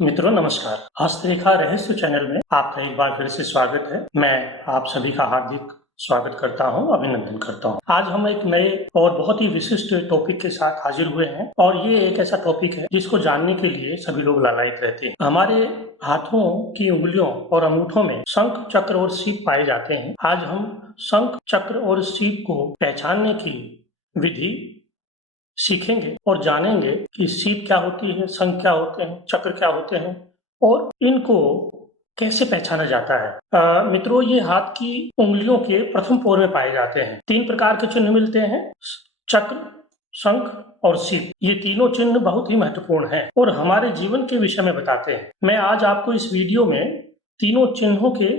मित्रों नमस्कार। हस्तरेखा रहस्य चैनल में आपका एक बार फिर से स्वागत है। मैं आप सभी का हार्दिक स्वागत करता हूं, अभिनंदन करता हूं। आज हम एक नए और बहुत ही विशिष्ट टॉपिक के साथ हाजिर हुए हैं और ये एक ऐसा टॉपिक है जिसको जानने के लिए सभी लोग लालायित रहते हैं। हमारे हाथों की उंगलियों और अंगूठों में शंख, चक्र और सीप पाए जाते हैं। आज हम शंख, चक्र और सीप को पहचानने की विधि सीखेंगे और जानेंगे कि सीप क्या होती है, शंख क्या होते हैं, चक्र क्या होते हैं और इनको कैसे पहचाना जाता है। मित्रों, ये हाथ की उंगलियों के प्रथम पोर में पाए जाते हैं। 3 प्रकार के चिन्ह मिलते हैं, चक्र, शंख और सीप। ये तीनों चिन्ह बहुत ही महत्वपूर्ण हैं और हमारे जीवन के विषय में बताते हैं। मैं आज आपको इस वीडियो में तीनों चिन्हों के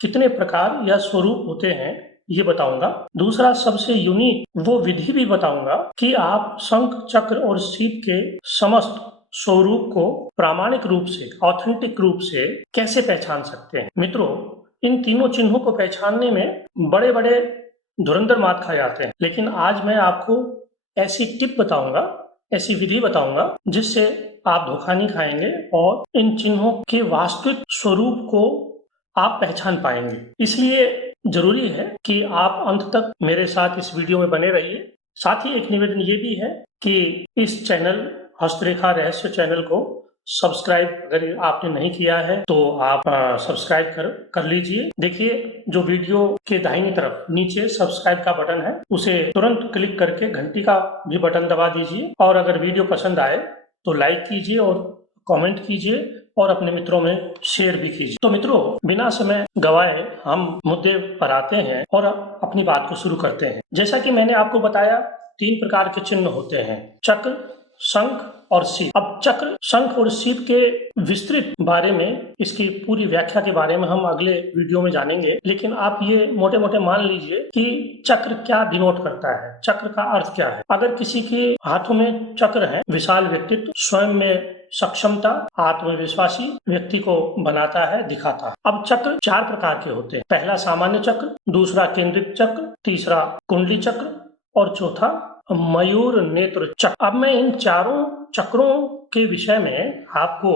कितने प्रकार या स्वरूप होते हैं ये बताऊंगा। दूसरा, सबसे यूनिक वो विधि भी बताऊंगा कि आप शंख, चक्र और सीप के समस्त स्वरूप को प्रामाणिक रूप से, ऑथेंटिक रूप से कैसे पहचान सकते हैं। मित्रों, इन तीनों चिन्हों को पहचानने में बड़े बड़े धुरंधर मात खा जाते हैं, लेकिन आज मैं आपको ऐसी टिप बताऊंगा, ऐसी विधि बताऊंगा जिससे आप धोखा नहीं खाएंगे और इन चिन्हों के वास्तविक स्वरूप को आप पहचान पाएंगे। इसलिए जरूरी है कि आप अंत तक मेरे साथ इस वीडियो में बने रहिए। साथ ही एक निवेदन ये भी है कि इस चैनल, हस्तरेखा रहस्य चैनल को सब्सक्राइब अगर आपने नहीं किया है तो आप सब्सक्राइब कर लीजिए। देखिए, जो वीडियो के दाहिनी तरफ नीचे सब्सक्राइब का बटन है उसे तुरंत क्लिक करके घंटी का भी बटन दबा दीजिए और अगर वीडियो पसंद आए तो लाइक कीजिए और कमेंट कीजिए और अपने मित्रों में शेयर भी कीजिए। तो मित्रों, बिना समय गवाए हम मुद्दे पर आते हैं और अपनी बात को शुरू करते हैं। जैसा कि मैंने आपको बताया, 3 प्रकार के चिन्ह होते हैं, चक्र, शंख और सीप। अब चक्र, शंख और सीप के विस्तृत बारे में, इसकी पूरी व्याख्या के बारे में हम अगले वीडियो में जानेंगे, लेकिन आप ये मोटे मोटे मान लीजिए कि चक्र क्या डिनोट करता है, चक्र का अर्थ क्या है। अगर किसी के हाथों में चक्र है, विशाल व्यक्तित्व, स्वयं में सक्षमता, आत्मविश्वासी व्यक्ति को बनाता है, दिखाता है। अब चक्र 4 प्रकार के होते हैं। पहला सामान्य चक्र, दूसरा केंद्रित चक्र, तीसरा कुंडली चक्र और चौथा मयूर नेत्र चक्र। अब मैं इन चारों चक्रों के विषय में आपको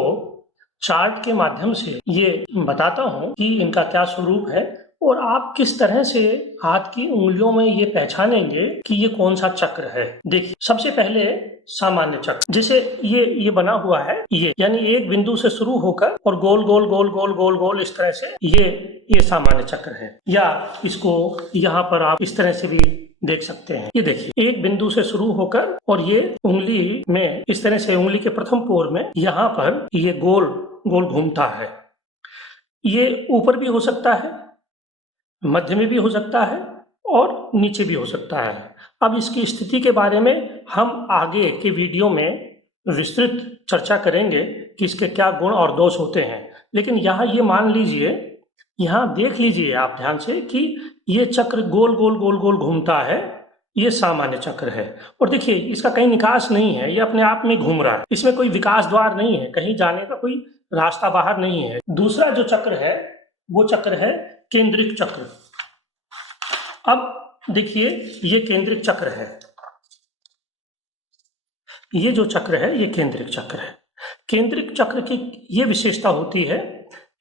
चार्ट के माध्यम से ये बताता हूं कि इनका क्या स्वरूप है और आप किस तरह से हाथ की उंगलियों में ये पहचानेंगे कि ये कौन सा चक्र है। देखिए, सबसे पहले सामान्य चक्र, जिसे ये बना हुआ है, ये यानी एक बिंदु से शुरू होकर और गोल गोल गोल गोल गोल गोल इस तरह से ये सामान्य चक्र है। या इसको यहाँ पर आप इस तरह से भी देख सकते हैं। ये देखिए, एक बिंदु से शुरू होकर और ये उंगली में इस तरह से, उंगली के प्रथम पोर में यहाँ पर ये गोल गोल घूमता है। ये ऊपर भी हो सकता है, मध्य में भी हो सकता है और नीचे भी हो सकता है। अब इसकी स्थिति के बारे में हम आगे के वीडियो में विस्तृत चर्चा करेंगे कि इसके क्या गुण और दोष होते हैं, लेकिन यहाँ ये मान लीजिए, यहाँ देख लीजिए आप ध्यान से कि ये चक्र गोल गोल गोल गोल घूमता है, ये सामान्य चक्र है। और देखिए, इसका कहीं निकास नहीं है, ये अपने आप में घूम रहा है, इसमें कोई विकास द्वार नहीं है, कहीं जाने का कोई रास्ता बाहर नहीं है। दूसरा जो चक्र है वो चक्र है केंद्रित चक्र। अब देखिए, ये केंद्रित चक्र है, ये जो चक्र है ये केंद्रित चक्र है। केंद्रित चक्र की ये विशेषता होती है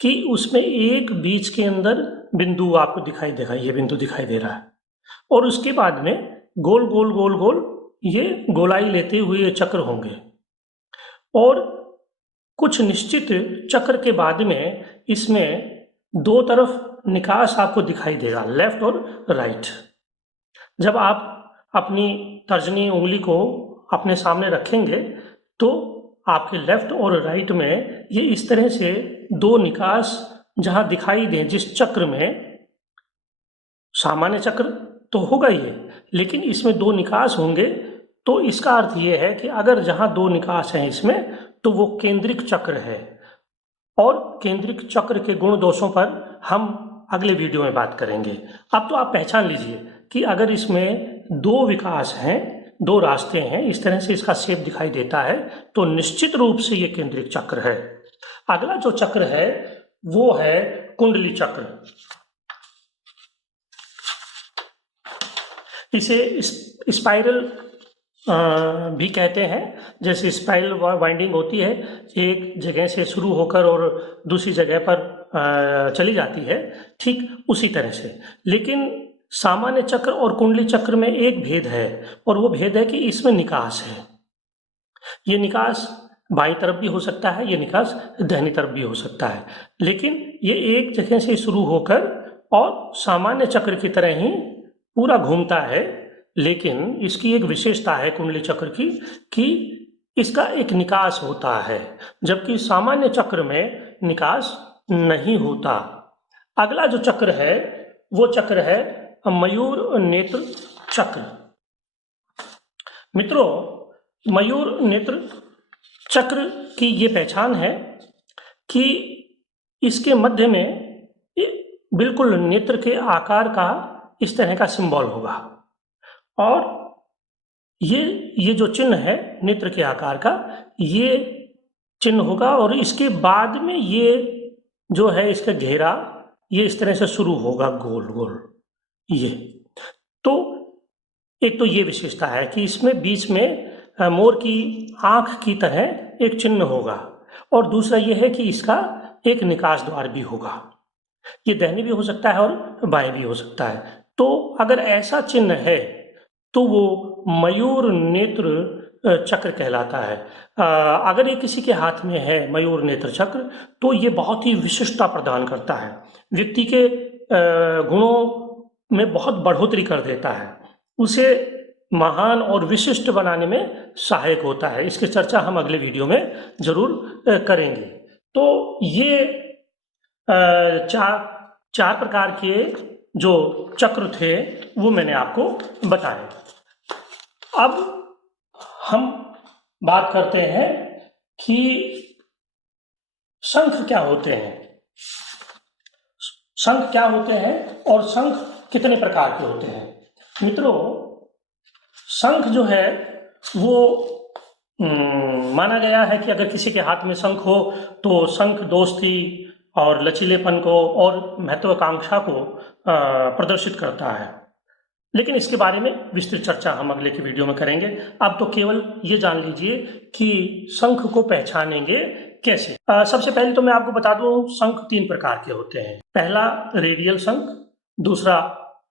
कि उसमें एक बीच के अंदर बिंदु आपको दिखाई देगा, ये बिंदु दिखाई दे रहा है और उसके बाद में गोल गोल गोल गोल ये गोलाई लेते हुए ये चक्र होंगे और कुछ निश्चित चक्र के बाद में इसमें 2 तरफ निकास आपको दिखाई देगा, लेफ्ट और राइट। जब आप अपनी तर्जनी उंगली को अपने सामने रखेंगे तो आपके लेफ्ट और राइट में ये इस तरह से 2 निकास जहां दिखाई दें, जिस चक्र में सामान्य चक्र तो होगा ये, लेकिन इसमें 2 निकास होंगे, तो इसका अर्थ ये है कि अगर जहां 2 निकास हैं इसमें तो वो केंद्रित चक्र है। और केंद्रित चक्र के गुण दोषों पर हम अगले वीडियो में बात करेंगे। अब तो आप पहचान लीजिए कि अगर इसमें 2 विकास हैं, 2 रास्ते हैं, इस तरह से इसका शेप दिखाई देता है, तो निश्चित रूप से ये केंद्रित चक्र है। अगला जो चक्र है वो है कुंडली चक्र। इसे स्पाइरल भी कहते हैं। जैसे स्पाइरल वाइंडिंग होती है, एक जगह से शुरू होकर और दूसरी जगह पर चली जाती है, ठीक उसी तरह से। लेकिन सामान्य चक्र और कुंडली चक्र में एक भेद है, और वो भेद है कि इसमें निकास है। ये निकास बाईं तरफ भी हो सकता है, ये निकास दाहिनी तरफ भी हो सकता है, लेकिन ये एक जगह से शुरू होकर और सामान्य चक्र की तरह ही पूरा घूमता है। लेकिन इसकी एक विशेषता है कुंडली चक्र की कि इसका एक निकास होता है, जबकि सामान्य चक्र में निकास नहीं होता। अगला जो चक्र है वो चक्र है मयूर नेत्र चक्र। मित्रों, मयूर नेत्र चक्र की ये पहचान है कि इसके मध्य में बिल्कुल नेत्र के आकार का इस तरह का सिंबल होगा, और ये जो चिन्ह है नेत्र के आकार का, ये चिन्ह होगा, और इसके बाद में ये जो है इसका घेरा ये इस तरह से शुरू होगा गोल गोल। ये तो एक तो ये विशेषता है कि इसमें बीच में मोर की आंख की तरह एक चिन्ह होगा, और दूसरा ये है कि इसका एक निकास द्वार भी होगा। ये दाहिने भी हो सकता है और बाएं भी हो सकता है। तो अगर ऐसा चिन्ह है तो वो मयूर नेत्र चक्र कहलाता है। अगर ये किसी के हाथ में है मयूर नेत्र चक्र, तो ये बहुत ही विशिष्टता प्रदान करता है, व्यक्ति के गुणों में बहुत बढ़ोतरी कर देता है, उसे महान और विशिष्ट बनाने में सहायक होता है। इसकी चर्चा हम अगले वीडियो में जरूर करेंगे। तो ये चार प्रकार के जो चक्र थे वो मैंने आपको बताए। अब हम बात करते हैं कि शंख क्या होते हैं। शंख क्या होते हैं और शंख कितने प्रकार के होते हैं। मित्रों, शंख जो है वो माना गया है कि अगर किसी के हाथ में शंख हो तो शंख दोस्ती और लचीलेपन को और महत्वाकांक्षा को प्रदर्शित करता है। लेकिन इसके बारे में विस्तृत चर्चा हम अगले की वीडियो में करेंगे। अब तो केवल ये जान लीजिए कि शंख को पहचानेंगे कैसे। सबसे पहले तो मैं आपको बता दूं, शंख 3 प्रकार के होते हैं। पहला रेडियल शंख, दूसरा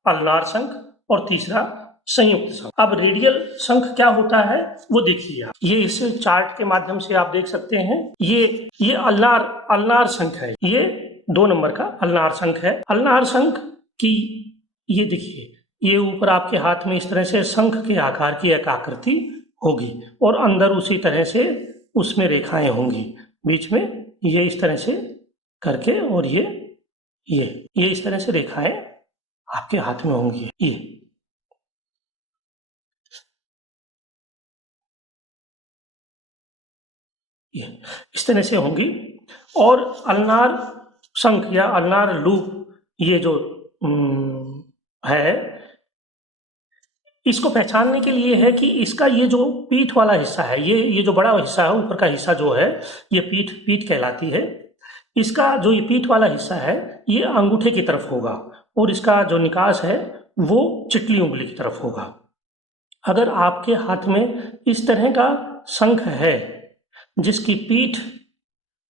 अल्नार शंख और तीसरा संयुक्त शंख। अब रेडियल शंख क्या होता है वो देखिए आप, ये इस चार्ट के माध्यम से आप देख सकते हैं। ये अल्नार शंख है, ये 2 नंबर का अल्नार शंख है। अल्नार शंख की ये देखिए, ये ऊपर आपके हाथ में इस तरह से शंख के आकार की एक आकृति होगी, और अंदर उसी तरह से उसमें रेखाएं होंगी बीच में, ये इस तरह से करके, और ये इस तरह से रेखाएं आपके हाथ में होंगी। ये इस तरह से होंगी। और अल्नार शंख या अल्नार लूप, ये जो है, इसको पहचानने के लिए है कि इसका ये जो पीठ वाला हिस्सा है, ये जो बड़ा हिस्सा है, ऊपर का हिस्सा जो है, ये पीठ कहलाती है। इसका जो ये पीठ वाला हिस्सा है ये अंगूठे की तरफ होगा, और इसका जो निकास है वो चिटली उंगली की तरफ होगा। अगर आपके हाथ में इस तरह का शंख है जिसकी पीठ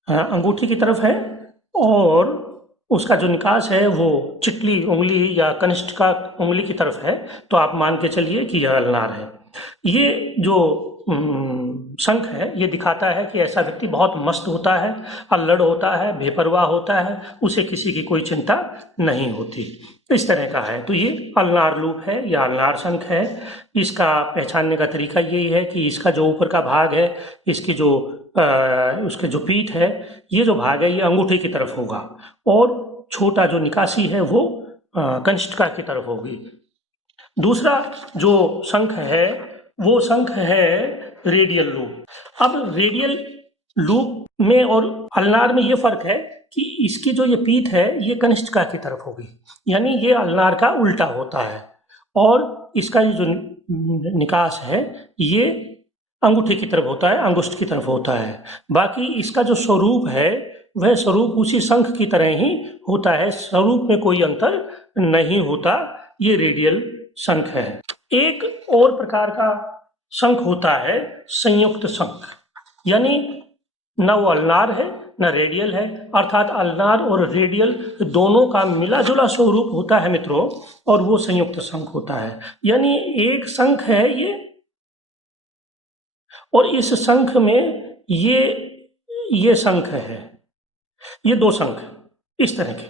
अंगूठी की तरफ है और उसका जो निकास है वो चिटली उंगली या कनिष्ठ का उंगली की तरफ है, तो आप मान के चलिए कि यह अल्नार है। ये जो शंख है ये दिखाता है कि ऐसा व्यक्ति बहुत मस्त होता है, अल्लड़ होता है, बेपरवाह होता है, उसे किसी की कोई चिंता नहीं होती, इस तरह का है। तो ये अल्नार लूप है या अल्नार शंख है। इसका पहचानने का तरीका यही है कि इसका जो ऊपर का भाग है, इसकी जो उसके जो पीठ है, ये जो भाग है ये अंगूठे की तरफ होगा, और छोटा जो निकासी है वो कनिष्ठिका की तरफ होगी। दूसरा जो शंख है वो शंख है रेडियल लूप। अब रेडियल लूप में और अल्नार में ये फर्क है कि इसकी जो ये पीठ है ये कनिष्ठिका की तरफ होगी, यानी ये अल्नार का उल्टा होता है, और इसका ये जो निकास है ये अंगूठे की तरफ होता है, अंगुष्ठ की तरफ होता है। बाकी इसका जो स्वरूप है वह स्वरूप उसी शंख की तरह ही होता है, स्वरूप में कोई अंतर नहीं होता। ये रेडियल शंख है। एक और प्रकार का शंख होता है संयुक्त शंख, यानी न वो अल्नार है न रेडियल है, अर्थात अल्नार और रेडियल दोनों का मिला जुला स्वरूप होता है मित्रों, और वो संयुक्त शंख होता है। यानी एक शंख है ये, और इस शंख में ये शंख है, ये दो शंख इस तरह के।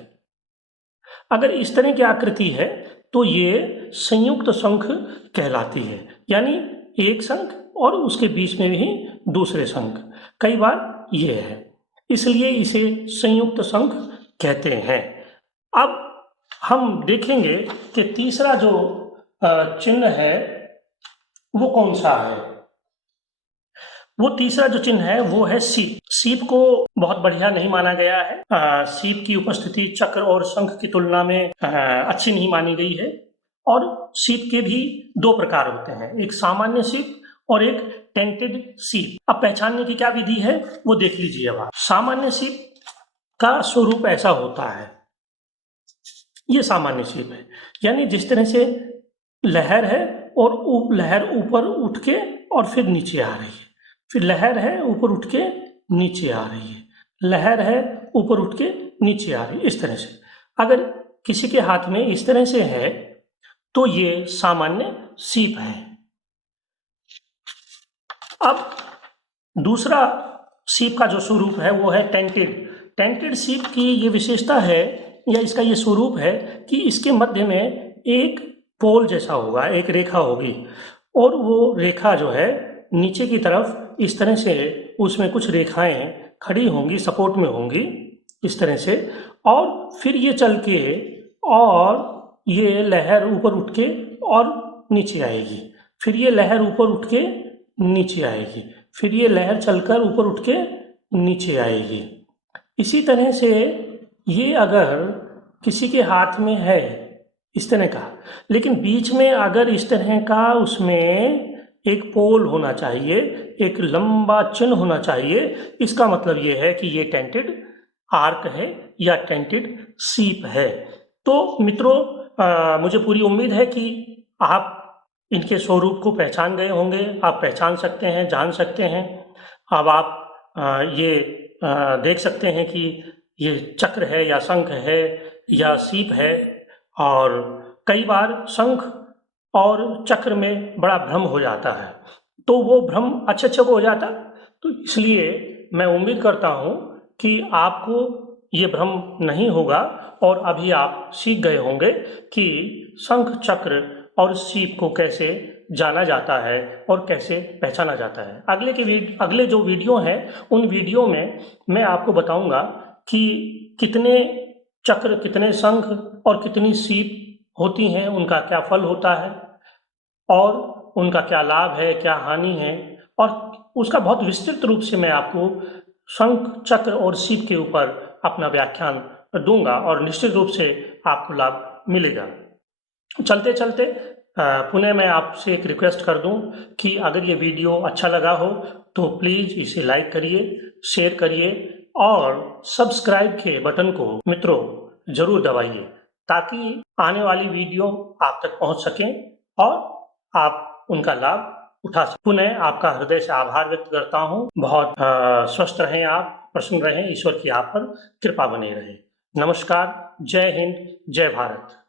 अगर इस तरह की आकृति है तो ये संयुक्त शंख कहलाती है, यानी एक शंख और उसके बीच में भी दूसरे शंख, कई बार ये है, इसलिए इसे संयुक्त शंख कहते हैं। अब हम देखेंगे कि तीसरा जो चिन्ह है वो कौन सा है। वो तीसरा जो चिन्ह है वो है सीप। सीप को बहुत बढ़िया नहीं माना गया है। सीप की उपस्थिति चक्र और शंख की तुलना में अच्छी नहीं मानी गई है। और सीप के भी दो प्रकार होते हैं, एक सामान्य सीप और एक टेंटेड सीप। अब पहचानने की क्या विधि है वो देख लीजिए। अब सामान्य सीप का स्वरूप ऐसा होता है, ये सामान्य सीप है, यानी जिस तरह से लहर है और लहर ऊपर उठ के और फिर नीचे आ रही है, फिर लहर है ऊपर उठ के नीचे आ रही है, लहर है ऊपर उठ के नीचे आ रही है, इस तरह से। अगर किसी के हाथ में इस तरह से है तो ये सामान्य सीप है। अब दूसरा सीप का जो स्वरूप है वो है टेंटेड। टेंटेड सीप की ये विशेषता है या इसका ये स्वरूप है कि इसके मध्य में एक पोल जैसा होगा, एक रेखा होगी, और वो रेखा जो है नीचे की तरफ इस तरह से उसमें कुछ रेखाएं खड़ी होंगी, सपोर्ट में होंगी इस तरह से, और फिर ये चल के और ये लहर ऊपर उठ के और नीचे आएगी, फिर ये लहर ऊपर उठ के नीचे आएगी, फिर ये लहर चलकर ऊपर उठ के नीचे आएगी। इसी तरह से ये अगर किसी के हाथ में है इस तरह का, लेकिन बीच में अगर इस तरह का उसमें एक पोल होना चाहिए, एक लंबा चिन्ह होना चाहिए, इसका मतलब ये है कि ये टेंटेड आर्क है या टेंटेड सीप है। तो मित्रों, मुझे पूरी उम्मीद है कि आप इनके स्वरूप को पहचान गए होंगे, आप पहचान सकते हैं, जान सकते हैं। अब आप ये देख सकते हैं कि ये चक्र है या शंख है या सीप है, और कई बार शंख और चक्र में बड़ा भ्रम हो जाता है, तो वो भ्रम अच्छे को हो जाता। तो इसलिए मैं उम्मीद करता हूँ कि आपको ये भ्रम नहीं होगा, और अभी आप सीख गए होंगे कि शंख, चक्र और सीप को कैसे जाना जाता है और कैसे पहचाना जाता है। अगले जो वीडियो हैं उन वीडियो में मैं आपको बताऊंगा कि कितने चक्र, कितने शंख और कितनी सीप होती हैं, उनका क्या फल होता है और उनका क्या लाभ है, क्या हानि है, और उसका बहुत विस्तृत रूप से मैं आपको शंख, चक्र और सीप के ऊपर अपना व्याख्यान दूंगा, और निश्चित रूप से आपको लाभ मिलेगा। चलते चलते पुनः मैं आपसे एक रिक्वेस्ट कर दूं कि अगर ये वीडियो अच्छा लगा हो तो प्लीज़ इसे लाइक करिए, शेयर करिए, और सब्सक्राइब के बटन को मित्रों ज़रूर दबाइए, ताकि आने वाली वीडियो आप तक पहुंच सकें और आप उनका लाभ उठा सकें। पुनः आपका हृदय से आभार व्यक्त करता हूं। बहुत स्वस्थ रहें आप, प्रसन्न रहें, ईश्वर की आप पर कृपा बनी रहे। नमस्कार, जय हिंद, जय भारत।